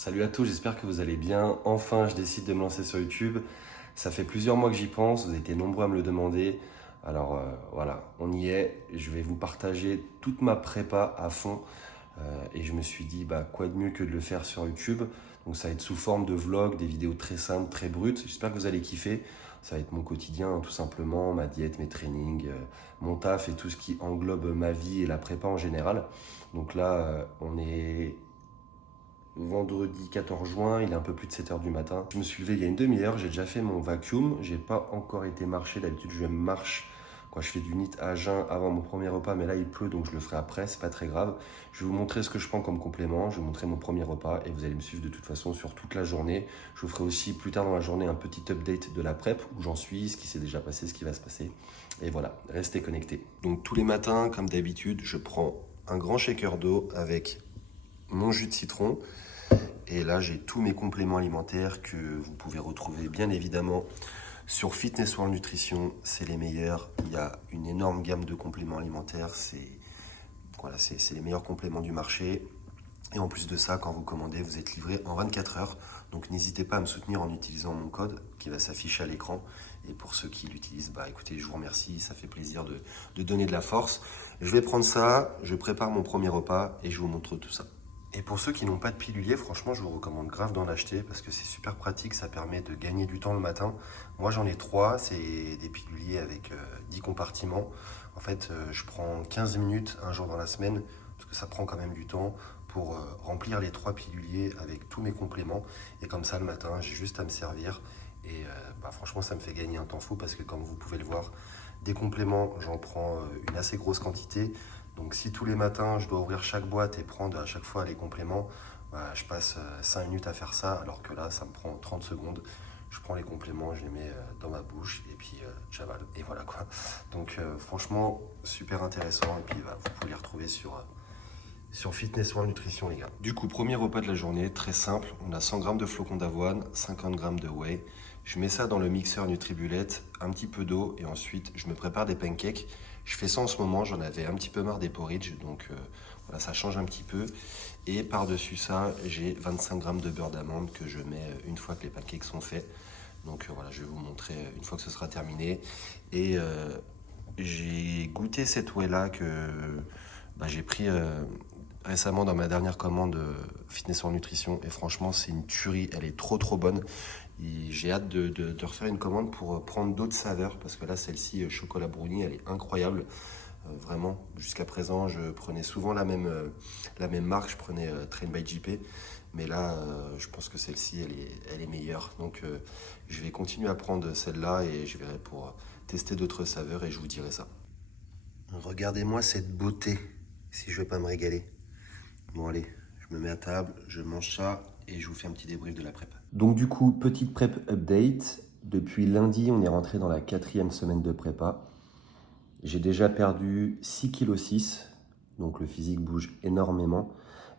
Salut à tous, j'espère que vous allez bien. Enfin, je décide de me lancer sur YouTube. Ça fait plusieurs mois que j'y pense, vous avez été nombreux à me le demander. Alors voilà, on y est. Je vais vous partager toute ma prépa à fond. Et je me suis dit, quoi de mieux que de le faire sur YouTube. Donc ça va être sous forme de vlog, des vidéos très simples, très brutes. J'espère que vous allez kiffer. Ça va être mon quotidien, hein, tout simplement, ma diète, mes trainings, mon taf et tout ce qui englobe ma vie et la prépa en général. Donc là, on est vendredi 14 juin, il est un peu plus de 7 h du matin. Je me suis levé il y a une demi-heure, j'ai déjà fait mon vacuum, j'ai pas encore été marcher, d'habitude je marche quand je fais du NEAT à jeun avant mon premier repas, mais là il pleut donc je le ferai après, c'est pas très grave. Je vais vous montrer ce que je prends comme complément, je vais vous montrer mon premier repas et vous allez me suivre de toute façon sur toute la journée. Je vous ferai aussi plus tard dans la journée un petit update de la prep, où j'en suis, ce qui s'est déjà passé, ce qui va se passer. Et voilà, restez connectés. Donc tous les matins, comme d'habitude, je prends un grand shaker d'eau avec mon jus de citron. Et là, j'ai tous mes compléments alimentaires que vous pouvez retrouver bien évidemment sur Fitness World Nutrition. C'est les meilleurs. Il y a une énorme gamme de compléments alimentaires. C'est les meilleurs compléments du marché. Et en plus de ça, quand vous commandez, vous êtes livré en 24 heures. Donc n'hésitez pas à me soutenir en utilisant mon code qui va s'afficher à l'écran. Et pour ceux qui l'utilisent, écoutez, je vous remercie. Ça fait plaisir de donner de la force. Je vais prendre ça, je prépare mon premier repas et je vous montre tout ça. Et pour ceux qui n'ont pas de pilulier, franchement, je vous recommande grave d'en acheter parce que c'est super pratique, ça permet de gagner du temps le matin. Moi, j'en ai 3, c'est des piluliers avec 10 compartiments. En fait, je prends 15 minutes un jour dans la semaine parce que ça prend quand même du temps pour remplir les 3 piluliers avec tous mes compléments. Et comme ça, le matin, j'ai juste à me servir. Et franchement, ça me fait gagner un temps fou parce que comme vous pouvez le voir, des compléments, j'en prends une assez grosse quantité. Donc si tous les matins, je dois ouvrir chaque boîte et prendre à chaque fois les compléments, je passe 5 minutes à faire ça, alors que là, ça me prend 30 secondes. Je prends les compléments, je les mets dans ma bouche et puis j'avale. Et voilà quoi. Donc franchement, super intéressant. Et puis vous pouvez les retrouver sur Fitness World Nutrition, les gars. Du coup, premier repas de la journée, très simple. On a 100 g de flocons d'avoine, 50 g de whey. Je mets ça dans le mixeur Nutribullet, un petit peu d'eau et ensuite je me prépare des pancakes. Je fais ça en ce moment, j'en avais un petit peu marre des porridge, donc voilà, ça change un petit peu. Et par-dessus ça, j'ai 25 g de beurre d'amande que je mets une fois que les pancakes sont faits. Donc voilà, je vais vous montrer une fois que ce sera terminé. Et j'ai goûté cette whey-là que j'ai pris récemment dans ma dernière commande Fitness en Nutrition. Et franchement, c'est une tuerie, elle est trop bonne. J'ai hâte de refaire une commande pour prendre d'autres saveurs parce que là, celle-ci, chocolat brownie, elle est incroyable. Vraiment, jusqu'à présent, je prenais souvent la même marque, je prenais Train by JP. Mais là, je pense que celle-ci, elle est meilleure. Donc, je vais continuer à prendre celle-là et je verrai pour tester d'autres saveurs et je vous dirai ça. Regardez-moi cette beauté, si je vais pas me régaler. Bon allez, je me mets à table, je mange ça et je vous fais un petit débrief de la prep. Donc du coup, petite prep update. Depuis lundi, on est rentré dans la 4e semaine de prépa. J'ai déjà perdu 6,6 kg, donc le physique bouge énormément.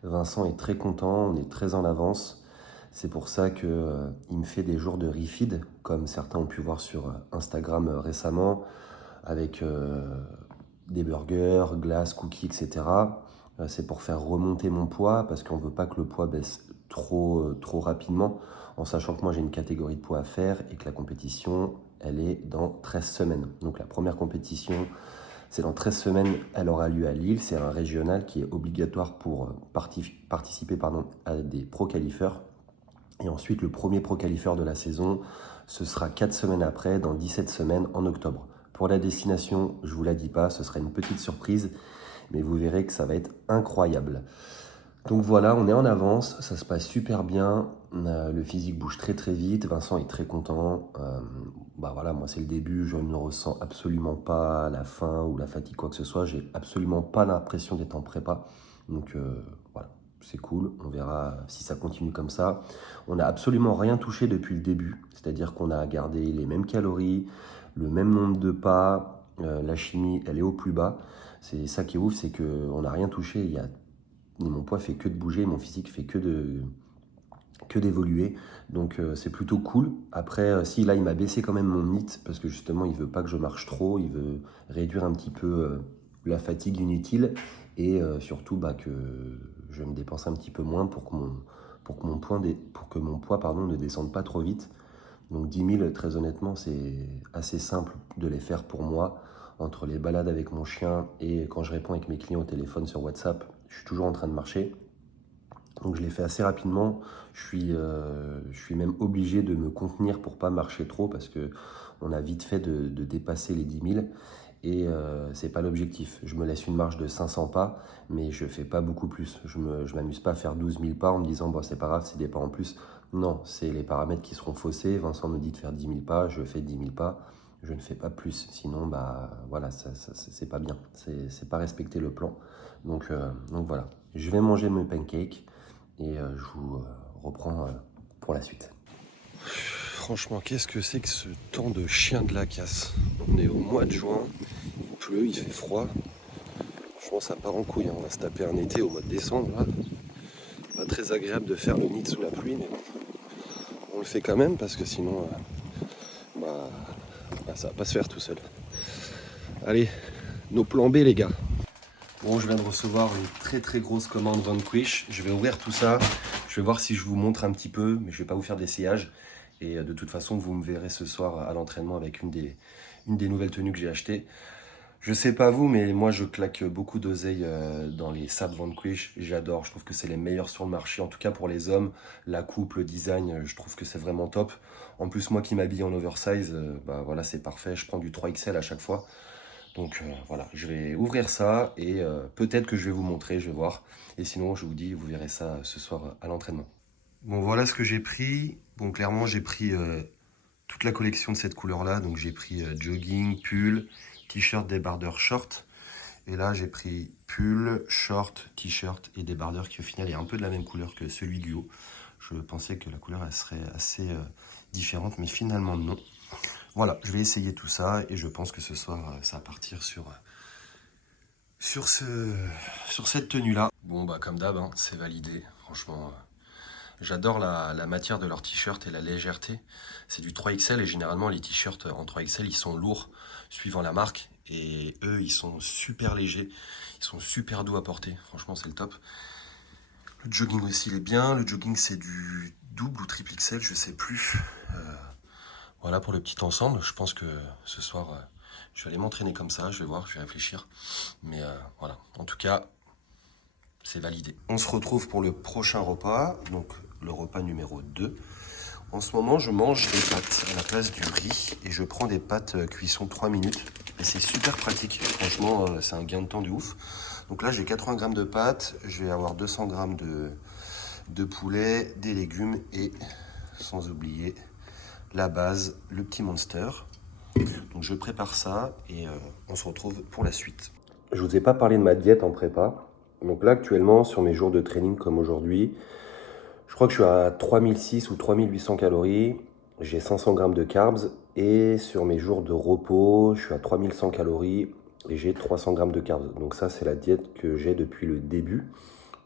Vincent est très content, on est très en avance. C'est pour ça qu'il me fait des jours de refeed, comme certains ont pu voir sur Instagram récemment, avec des burgers, glaces, cookies, etc. C'est pour faire remonter mon poids, parce qu'on ne veut pas que le poids baisse trop rapidement, en sachant que moi j'ai une catégorie de poids à faire et que la compétition, elle est dans 13 semaines. Donc la première compétition, c'est dans 13 semaines, elle aura lieu à Lille. C'est un régional qui est obligatoire pour participer à des pro-qualifeurs. Et ensuite, le premier pro-qualifeur de la saison, ce sera 4 semaines après, dans 17 semaines, en octobre. Pour la destination, je ne vous la dis pas, ce sera une petite surprise, mais vous verrez que ça va être incroyable. Donc voilà, on est en avance, ça se passe super bien, le physique bouge très vite, Vincent est très content. Voilà, moi c'est le début, je ne ressens absolument pas la faim ou la fatigue, quoi que ce soit, j'ai absolument pas l'impression d'être en prépa. Donc voilà, c'est cool, on verra si ça continue comme ça. On n'a absolument rien touché depuis le début, c'est-à-dire qu'on a gardé les mêmes calories, le même nombre de pas, la chimie elle est au plus bas. C'est ça qui est ouf, c'est qu'on n'a rien touché, mon poids fait que de bouger, mon physique fait que d'évoluer. Donc c'est plutôt cool. Après, si là il m'a baissé quand même mon NEAT, parce que justement il veut pas que je marche trop, il veut réduire un petit peu la fatigue inutile et surtout que je me dépense un petit peu moins pour pour que mon poids pardon, ne descende pas trop vite. Donc 10 000, très honnêtement, c'est assez simple de les faire pour moi. Entre les balades avec mon chien et quand je réponds avec mes clients au téléphone sur WhatsApp, je suis toujours en train de marcher. Donc je l'ai fait assez rapidement. Je suis même obligé de me contenir pour pas marcher trop parce que on a vite fait de dépasser les 10 000 et c'est pas l'objectif. Je me laisse une marge de 500 pas, mais je fais pas beaucoup plus. Je m'amuse pas à faire 12 000 pas en me disant bon c'est pas grave, c'est des pas en plus. Non, c'est les paramètres qui seront faussés. Vincent me dit de faire 10 000 pas, je fais 10 000 pas. Je ne fais pas plus, sinon bah voilà, c'est pas bien, c'est pas respecter le plan. Donc voilà, je vais manger mes pancakes et je vous reprends pour la suite. Franchement, qu'est-ce que c'est que ce temps de chien de la casse? On est au mois de juin, il pleut, il fait froid. Franchement, ça part en couille, hein. On va se taper un été au mois de décembre. Là. Pas très agréable de faire le nid sous la pluie, mais bon, on le fait quand même parce que sinon, ça va pas se faire tout seul. Allez, nos plans B les gars. Bon, je viens de recevoir une très grosse commande Vanquish. Je vais ouvrir tout ça. Je vais voir si je vous montre un petit peu, mais je vais pas vous faire d'essayage. Et de toute façon, vous me verrez ce soir à l'entraînement avec une des nouvelles tenues que j'ai achetées. Je sais pas vous, mais moi je claque beaucoup d'oseille dans les sapes Vanquish. J'adore, je trouve que c'est les meilleurs sur le marché. En tout cas pour les hommes, la coupe, le design, je trouve que c'est vraiment top. En plus, moi qui m'habille en oversize, bah voilà, c'est parfait. Je prends du 3XL à chaque fois. Donc voilà, je vais ouvrir ça et peut-être que je vais vous montrer, je vais voir. Et sinon, je vous dis, vous verrez ça ce soir à l'entraînement. Bon, voilà ce que j'ai pris. Bon, clairement, j'ai pris toute la collection de cette couleur-là. Donc j'ai pris jogging, pull, t-shirt, débardeur, short. Et là, j'ai pris pull, short, t-shirt et débardeur qui au final est un peu de la même couleur que celui du haut. Je pensais que la couleur elle serait assez différente, mais finalement non. Voilà, je vais essayer tout ça et je pense que ce soir, ça va partir sur cette tenue-là. Bon, bah comme d'hab, hein, c'est validé. Franchement, j'adore la matière de leur t-shirt et la légèreté. C'est du 3XL et généralement, les t-shirts en 3XL, ils sont lourds suivant la marque. Et eux, ils sont super légers. Ils sont super doux à porter. Franchement, c'est le top. Le jogging aussi, il est bien. Le jogging, c'est du double ou triple XL, je sais plus. Voilà pour le petit ensemble. Je pense que ce soir, je vais aller m'entraîner comme ça. Je vais voir, je vais réfléchir. Mais voilà, en tout cas, c'est validé. On se retrouve pour le prochain repas, donc le repas numéro 2. En ce moment, je mange des pâtes à la place du riz et je prends des pâtes cuisson 3 minutes. Et c'est super pratique. Franchement, c'est un gain de temps de ouf. Donc là, j'ai 80 grammes de pâtes. Je vais avoir 200 grammes de poulet, des légumes et, sans oublier, la base, le petit Monster. Donc je prépare ça et on se retrouve pour la suite. Je vous ai pas parlé de ma diète en prépa. Donc là actuellement sur mes jours de training comme aujourd'hui, je crois que je suis à 3006 ou 3800 calories. J'ai 500 grammes de carbs et sur mes jours de repos, je suis à 3100 calories et j'ai 300 grammes de carbs. Donc ça c'est la diète que j'ai depuis le début.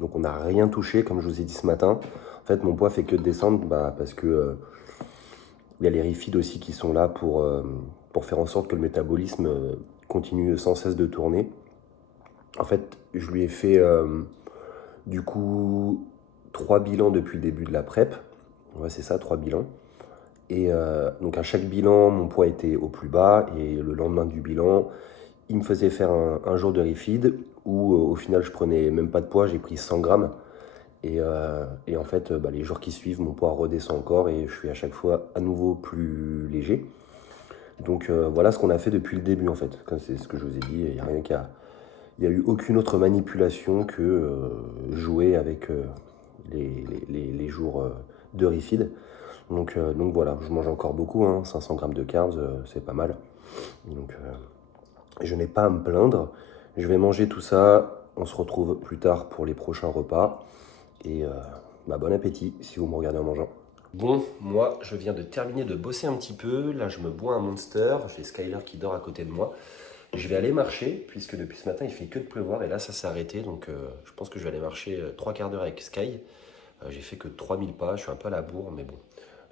Donc on n'a rien touché comme je vous ai dit ce matin. En fait mon poids fait que descendre parce que il y a les rifides aussi qui sont là pour faire en sorte que le métabolisme continue sans cesse de tourner. En fait, je lui ai fait du coup 3 bilans depuis le début de la prep. Ouais, c'est ça, 3 bilans. Et donc à chaque bilan, mon poids était au plus bas. Et le lendemain du bilan, il me faisait faire un jour de refeed où au final, je prenais même pas de poids, j'ai pris 100 grammes. Et en fait, les jours qui suivent, mon poids redescend encore et je suis à chaque fois à nouveau plus léger. Donc voilà ce qu'on a fait depuis le début en fait. Comme c'est ce que je vous ai dit, il n'y a rien qu'à... Il n'y a eu aucune autre manipulation que jouer avec les jours de refeed. Donc voilà, je mange encore beaucoup, hein, 500 grammes de carbs, c'est pas mal. Donc je n'ai pas à me plaindre. Je vais manger tout ça. On se retrouve plus tard pour les prochains repas. Et bon appétit si vous me regardez en mangeant. Bon, moi je viens de terminer de bosser un petit peu. Là je me bois un Monster. J'ai Skyler qui dort à côté de moi. Je vais aller marcher, puisque depuis ce matin, il fait que de pleuvoir, et là, ça s'est arrêté, donc je pense que je vais aller marcher 3 quarts d'heure avec Sky. J'ai fait que 3000 pas, je suis un peu à la bourre, mais bon.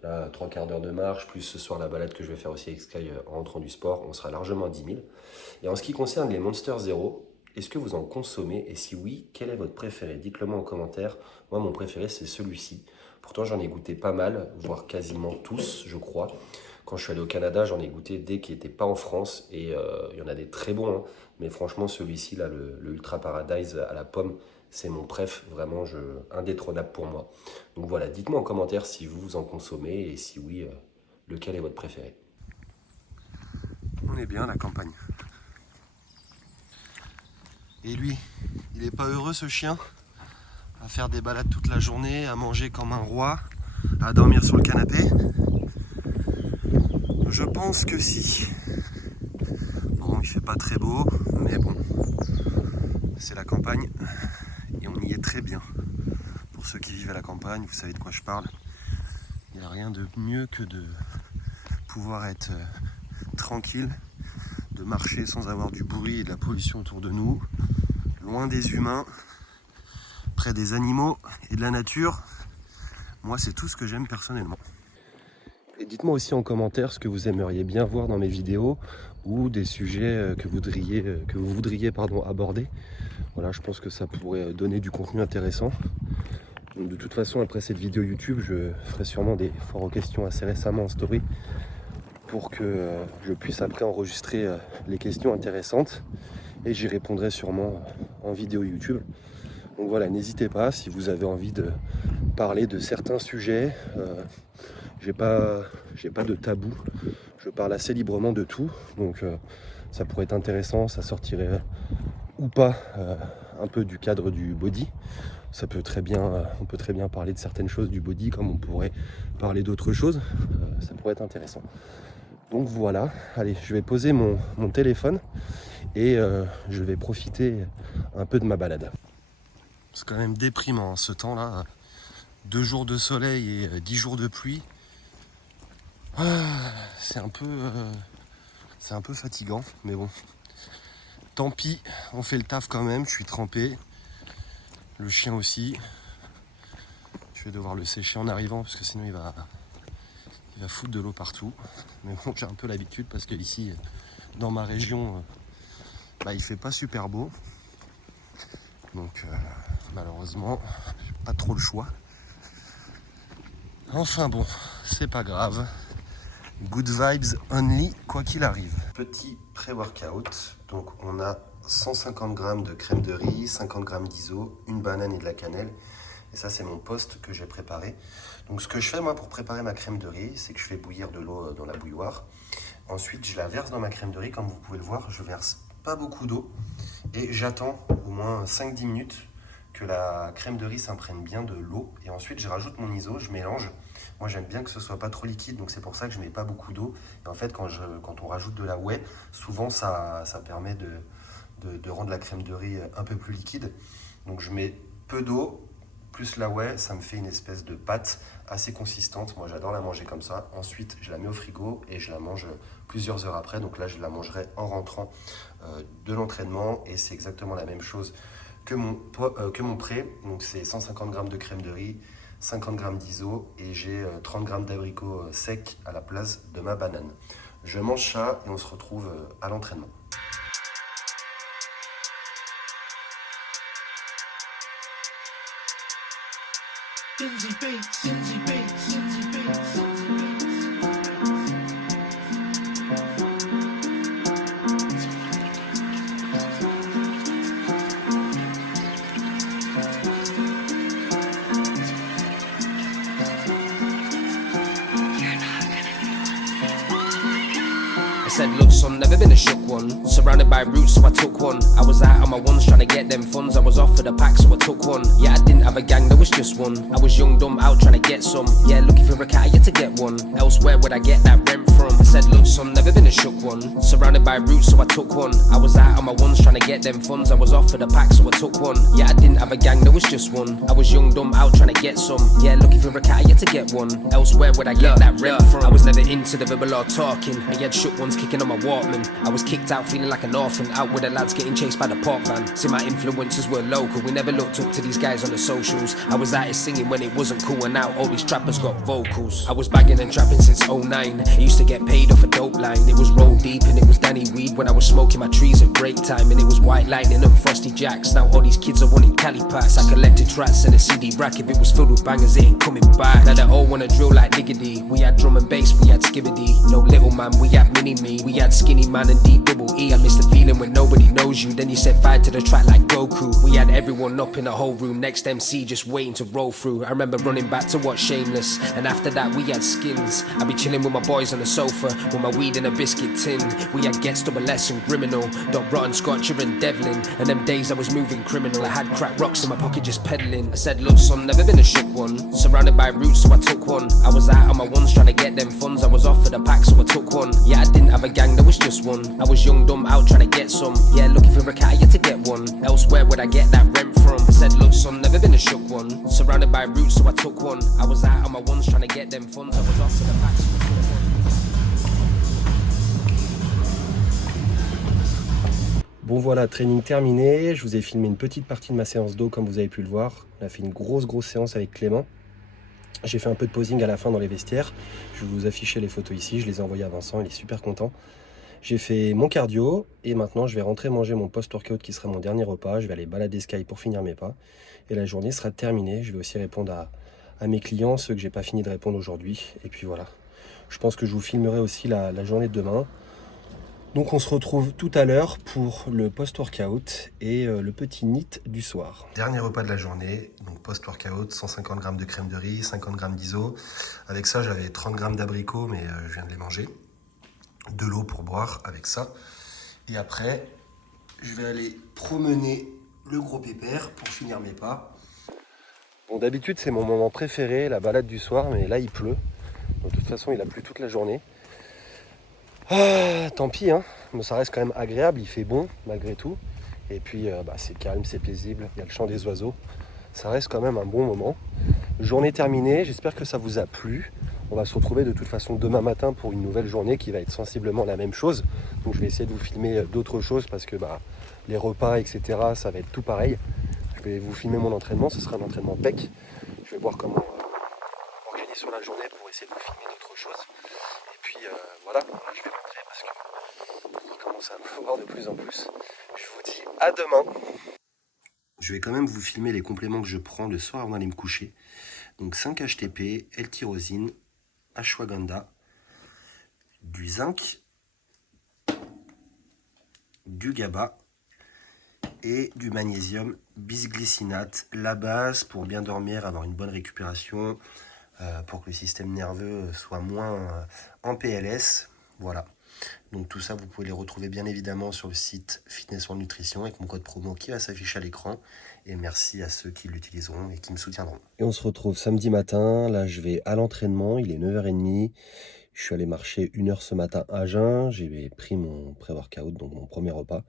Là, 3 quarts d'heure de marche, plus ce soir la balade que je vais faire aussi avec Sky en rentrant du sport, on sera largement à 10 000. Et en ce qui concerne les Monster Zero, est-ce que vous en consommez? Et si oui, quel est votre préféré? Dites-le moi en commentaire. Moi, mon préféré, c'est celui-ci. Pourtant, j'en ai goûté pas mal, voire quasiment tous, je crois. Quand je suis allé au Canada, j'en ai goûté des qui n'étaient pas en France et il y en a des très bons, hein. Mais franchement, celui-ci, là, le Ultra Paradise à la pomme, c'est mon préf, vraiment indétrônable pour moi. Donc voilà, dites-moi en commentaire si vous en consommez et si oui, lequel est votre préféré. On est bien à la campagne. Et lui, il est pas heureux ce chien, à faire des balades toute la journée, à manger comme un roi, à dormir sur le canapé. Je pense que si. Bon, il fait pas très beau, mais bon, c'est la campagne et on y est très bien. Pour ceux qui vivent à la campagne, vous savez de quoi je parle. Il n'y a rien de mieux que de pouvoir être tranquille, de marcher sans avoir du bruit et de la pollution autour de nous, loin des humains, près des animaux et de la nature. Moi, c'est tout ce que j'aime personnellement. Et dites-moi aussi en commentaire ce que vous aimeriez bien voir dans mes vidéos ou des sujets que vous voudriez aborder. Voilà, je pense que ça pourrait donner du contenu intéressant. Donc, de toute façon, après cette vidéo YouTube, je ferai sûrement des foires aux questions assez récemment en story pour que je puisse après enregistrer les questions intéressantes et j'y répondrai sûrement en vidéo YouTube. Donc voilà, n'hésitez pas si vous avez envie de parler de certains sujets. J'ai pas de tabou, je parle assez librement de tout, donc ça pourrait être intéressant, ça sortirait ou pas un peu du cadre du body. On peut très bien parler de certaines choses du body comme on pourrait parler d'autres choses, ça pourrait être intéressant. Donc voilà, allez, je vais poser mon téléphone et je vais profiter un peu de ma balade. C'est quand même déprimant hein, ce temps-là, 2 jours de soleil et 10 jours de pluie. C'est un peu fatigant, mais bon, tant pis, on fait le taf quand même, je suis trempé, le chien aussi, je vais devoir le sécher en arrivant parce que sinon il va foutre de l'eau partout, mais bon, j'ai un peu l'habitude parce que ici, dans ma région, il fait pas super beau, donc malheureusement, j'ai pas trop le choix. Enfin bon, c'est pas grave. Good vibes only, quoi qu'il arrive. Petit pré-workout, donc on a 150 g de crème de riz, 50 g d'iso, une banane et de la cannelle. Et ça c'est mon post que j'ai préparé. Donc ce que je fais moi pour préparer ma crème de riz, c'est que je fais bouillir de l'eau dans la bouilloire. Ensuite je la verse dans ma crème de riz, comme vous pouvez le voir, je verse pas beaucoup d'eau. Et j'attends au moins 5-10 minutes que la crème de riz s'imprègne bien de l'eau. Et ensuite je rajoute mon iso, je mélange. Moi j'aime bien que ce soit pas trop liquide, donc c'est pour ça que je mets pas beaucoup d'eau. Et en fait quand on rajoute de la whey, souvent ça permet de rendre la crème de riz un peu plus liquide. Donc je mets peu d'eau, plus la whey, ça me fait une espèce de pâte assez consistante. Moi j'adore la manger comme ça. Ensuite je la mets au frigo et je la mange plusieurs heures après. Donc là je la mangerai en rentrant de l'entraînement et c'est exactement la même chose que mon pré. Donc c'est 150 g de crème de riz, 50 g d'iso et j'ai 30 g d'abricots secs à la place de ma banane. Je mange ça et on se retrouve à l'entraînement. Said, look son, never been a shook one. Surrounded by roots, so I took one. I was out on my ones trying to get them funds. I was offered a pack, so I took one. Yeah, I didn't have a gang, there was just one. I was young, dumb, out trying to get some. Yeah, looking for a cat, I had to get one. Elsewhere would I get that rent from? I said, look son, never been a shook one. Surrounded by roots, so I took one. I was out on my ones trying to get them funds. I was offered a pack, so I took one. Yeah, I didn't have a gang, there was just one. I was young, dumb, out trying to get some. Yeah, looking for a cat, I had to get one. Elsewhere would I get that rent from? I was never into the verbal or talking. I had shook ones kicking on my Walkman. I was kicked kicked out, feeling like an orphan. Out with the lads getting chased by the pork van. See, my influences were local, we never looked up to these guys on the socials. I was out here singing when it wasn't cool, and now all these trappers got vocals. I was bagging and trapping since 09. I used to get paid off a dope line. It was roll deep and it was Danny Weed when I was smoking my trees at break time. And it was White Lightning and Frosty Jacks. Now all these kids are wanting Cali packs. I collected tracks and a CD rack. If it was filled with bangers, it ain't coming back. Now they all wanna drill like diggity. We had drum and bass, we had skibbity. No little man, we had mini me. We had skinny man and D-double-E. I miss the feeling when nobody knows you. Then you set fire to the track like Goku. We had everyone up in the whole room. Next MC just waiting to roll through. I remember running back to watch Shameless. And after that we had Skins. I'd be chilling with my boys on the sofa with my weed in a biscuit tin. We had Gets Double S and Criminal, Doc Rotten, Scotcher and Devlin. And them days I was moving criminal. I had crack rocks in my pocket just peddling. I said, look son, never been a shook one. Surrounded by roots, so I took one. I was out on my ones trying to get them funds. I was off for the pack, so I took one. Yeah, I didn't have a gang, there was just one. I was young, dumb, out trying to get some. Yeah, looking for a cat, I had to get one. Elsewhere would I get that rent from? I said, look son, never been a shook one. Surrounded by roots, so I took one. I was out on my ones trying to get them funds. I was off for the pack, so I took one. Bon voilà, training terminé. Je vous ai filmé une petite partie de ma séance d'eau comme vous avez pu le voir. On a fait une grosse séance avec Clément. J'ai fait un peu de posing à la fin dans les vestiaires. Je vais vous afficher les photos ici. Je les ai envoyées à Vincent, il est super content. J'ai fait mon cardio et maintenant je vais rentrer manger mon post-workout qui sera mon dernier repas. Je vais aller balader Sky pour finir mes pas. Et la journée sera terminée. Je vais aussi répondre à mes clients, ceux que j'ai pas fini de répondre aujourd'hui. Et puis voilà. Je pense que je vous filmerai aussi la journée de demain. Donc on se retrouve tout à l'heure pour le post-workout et le petit NEAT du soir. Dernier repas de la journée, donc post-workout, 150 g de crème de riz, 50 g d'iso. Avec ça, j'avais 30 g d'abricots, mais je viens de les manger. De l'eau pour boire avec ça. Et après, je vais aller promener le gros pépère pour finir mes pas. Bon, d'habitude, c'est mon moment préféré, la balade du soir, mais là, il pleut. Donc, de toute façon, il a plu toute la journée. Ah, tant pis, hein. Mais ça reste quand même agréable, il fait bon malgré tout. Et puis c'est calme, c'est paisible, il y a le chant des oiseaux. Ça reste quand même un bon moment. Journée terminée, j'espère que ça vous a plu. On va se retrouver de toute façon demain matin pour une nouvelle journée qui va être sensiblement la même chose. Donc je vais essayer de vous filmer d'autres choses parce que les repas, etc., ça va être tout pareil. Je vais vous filmer mon entraînement, ce sera un entraînement PEC. Je vais voir comment organiser sur la journée pour essayer de vous filmer d'autres choses. Et puis voilà, je vais rentrer parce qu'il commence à me voir de plus en plus. Je vous dis à demain. Je vais quand même vous filmer les compléments que je prends le soir avant d'aller me coucher. Donc 5 HTP, L-tyrosine, ashwagandha, du zinc, du GABA et du magnésium bisglycinate. La base pour bien dormir, avoir une bonne récupération, pour que le système nerveux soit moins en PLS. Voilà. Donc tout ça, vous pouvez les retrouver bien évidemment sur le site Fitness World Nutrition avec mon code promo qui va s'afficher à l'écran. Et merci à ceux qui l'utiliseront et qui me soutiendront. Et on se retrouve samedi matin. Là, je vais à l'entraînement. Il est 9h30. Je suis allé marcher 1 heure ce matin à jeun. J'ai pris mon pré-workout, donc mon premier repas.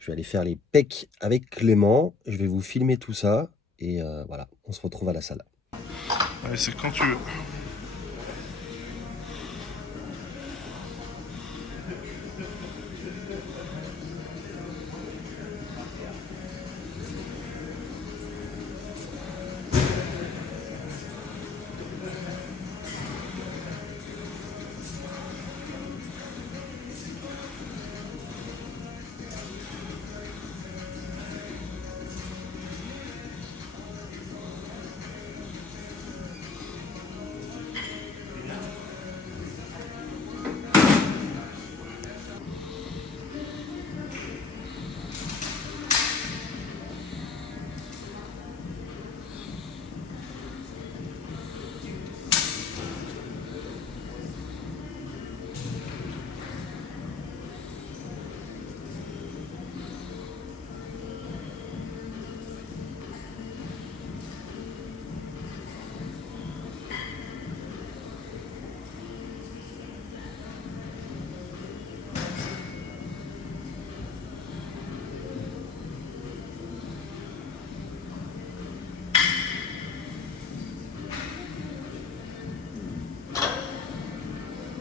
Je vais aller faire les pecs avec Clément. Je vais vous filmer tout ça. Et voilà, on se retrouve à la salle. Allez, c'est quand tu veux.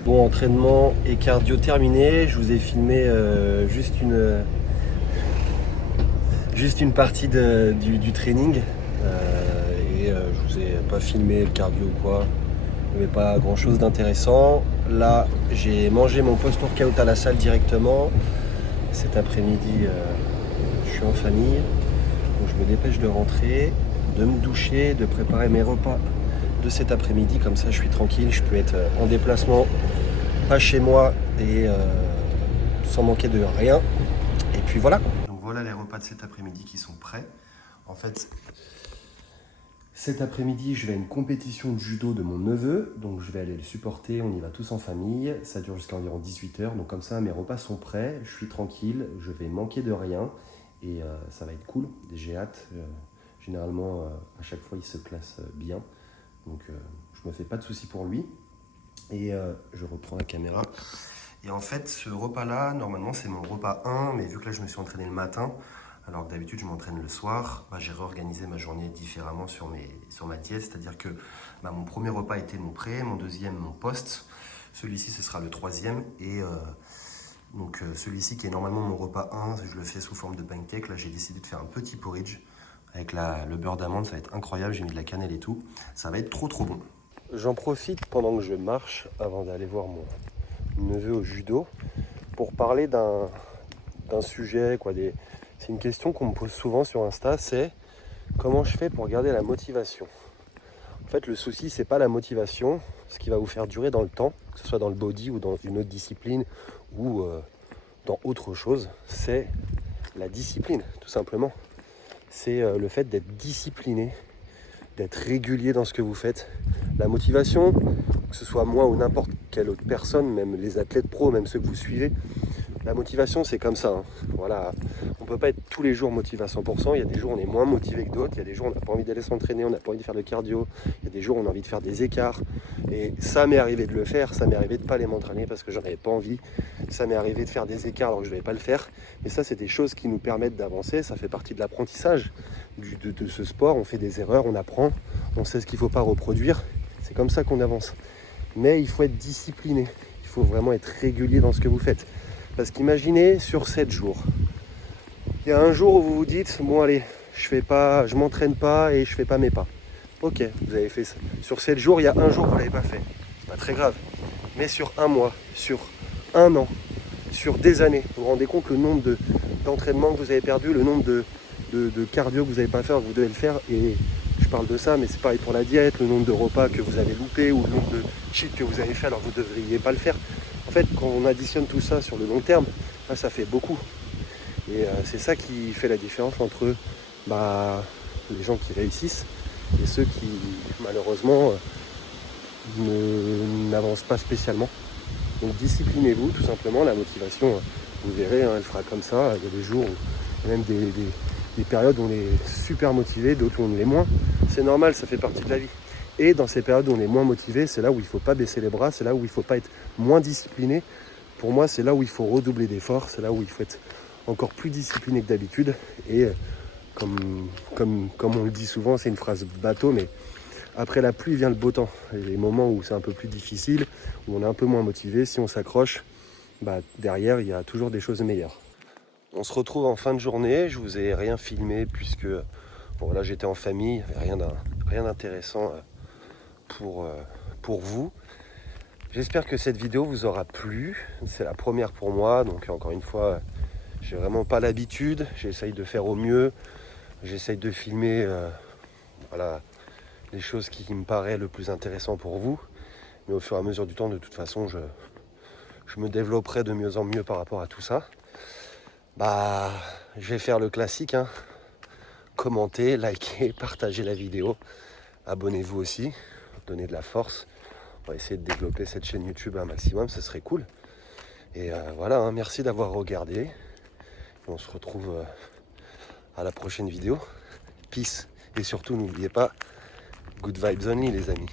Bon, entraînement et cardio terminé. Je vous ai filmé juste une partie du training. Je vous ai pas filmé le cardio ou quoi. Il n'y avait pas grand chose d'intéressant. Là, j'ai mangé mon post-workout à la salle directement. Cet après-midi, je suis en famille. Donc je me dépêche de rentrer, de me doucher, de préparer mes repas de cet après-midi. Comme ça, je suis tranquille. Je peux être en déplacement, pas chez moi et sans manquer de rien. Et puis voilà. Donc voilà les repas de cet après-midi qui sont prêts. En fait, cet après-midi, je vais à une compétition de judo de mon neveu, donc je vais aller le supporter, on y va tous en famille, ça dure jusqu'à environ 18h, donc comme ça mes repas sont prêts, je suis tranquille, je vais manquer de rien et ça va être cool, j'ai hâte, généralement à chaque fois il se classe bien, donc je me fais pas de soucis pour lui et je reprends la caméra. Et en fait ce repas là, normalement c'est mon repas 1, mais vu que là je me suis entraîné le matin, alors que d'habitude je m'entraîne le soir, j'ai réorganisé ma journée différemment sur ma diète, c'est-à-dire que mon premier repas était mon pré, mon deuxième mon post, celui-ci ce sera le troisième et donc celui-ci qui est normalement mon repas 1, je le fais sous forme de pancake. Là j'ai décidé de faire un petit porridge avec le beurre d'amande, ça va être incroyable, j'ai mis de la cannelle et tout, ça va être trop bon. J'en profite pendant que je marche avant d'aller voir mon neveu au judo pour parler d'un sujet, c'est une question qu'on me pose souvent sur Insta, c'est comment je fais pour garder la motivation. En fait, le souci, c'est pas la motivation, ce qui va vous faire durer dans le temps, que ce soit dans le body ou dans une autre discipline ou dans autre chose, c'est la discipline, tout simplement. C'est le fait d'être discipliné, d'être régulier dans ce que vous faites. La motivation, que ce soit moi ou n'importe quelle autre personne, même les athlètes pros, même ceux que vous suivez, la motivation, c'est comme ça. Hein. Voilà. On ne peut pas être tous les jours motivé à 100%. Il y a des jours où on est moins motivé que d'autres. Il y a des jours où on n'a pas envie d'aller s'entraîner, on n'a pas envie de faire le cardio. Il y a des jours où on a envie de faire des écarts. Et ça m'est arrivé de le faire. Ça m'est arrivé de ne pas aller m'entraîner parce que j'en avais pas envie. Ça m'est arrivé de faire des écarts alors que je ne devais pas le faire. Mais ça, c'est des choses qui nous permettent d'avancer. Ça fait partie de l'apprentissage de ce sport. On fait des erreurs, on apprend. On sait ce qu'il ne faut pas reproduire. C'est comme ça qu'on avance. Mais il faut être discipliné. Il faut vraiment être régulier dans ce que vous faites. Parce qu'imaginez sur 7 jours, il y a un jour où vous vous dites, bon allez, je m'entraîne pas et je fais pas mes pas. Ok, vous avez fait ça. Sur 7 jours, il y a un jour que vous l'avez pas fait. C'est pas très grave. Mais sur un mois, sur un an, sur des années, vous vous rendez compte le nombre d'entraînements que vous avez perdu, le nombre de cardio que vous n'avez pas fait, que vous devez le faire. Et je parle de ça, mais c'est pareil pour la diète, le nombre de repas que vous avez loupés ou le nombre de cheats que vous avez fait alors que vous ne devriez pas le faire. En fait, quand on additionne tout ça sur le long terme, là, ça fait beaucoup. Et c'est ça qui fait la différence entre les gens qui réussissent et ceux qui, malheureusement, n'avancent pas spécialement. Donc disciplinez-vous, tout simplement. La motivation, vous verrez, elle fera comme ça. Il y a des jours, il y a même des périodes où on est super motivé, d'autres où on l'est moins. C'est normal, ça fait partie de la vie. Et dans ces périodes où on est moins motivé, c'est là où il ne faut pas baisser les bras, c'est là où il ne faut pas être moins discipliné. Pour moi, c'est là où il faut redoubler d'efforts, c'est là où il faut être encore plus discipliné que d'habitude. Et comme on le dit souvent, c'est une phrase bateau, mais après la pluie vient le beau temps. Et les moments où c'est un peu plus difficile, où on est un peu moins motivé, si on s'accroche, derrière, il y a toujours des choses meilleures. On se retrouve en fin de journée, je vous ai rien filmé puisque là j'étais en famille, il n'y avait rien d'intéressant pour vous. J'espère que cette vidéo vous aura plu. C'est la première pour moi, donc encore une fois, j'ai vraiment pas l'habitude. J'essaye de faire au mieux. J'essaye de filmer les choses qui me paraissent le plus intéressant pour vous. Mais au fur et à mesure du temps, de toute façon, je me développerai de mieux en mieux par rapport à tout ça. Je vais faire le classique, hein. Commentez, likez, partagez la vidéo. Abonnez-vous aussi, donnez de la force. On va essayer de développer cette chaîne YouTube un maximum, ce serait cool. Et voilà, hein, merci d'avoir regardé. On se retrouve à la prochaine vidéo. Peace. Et surtout, n'oubliez pas, good vibes only les amis.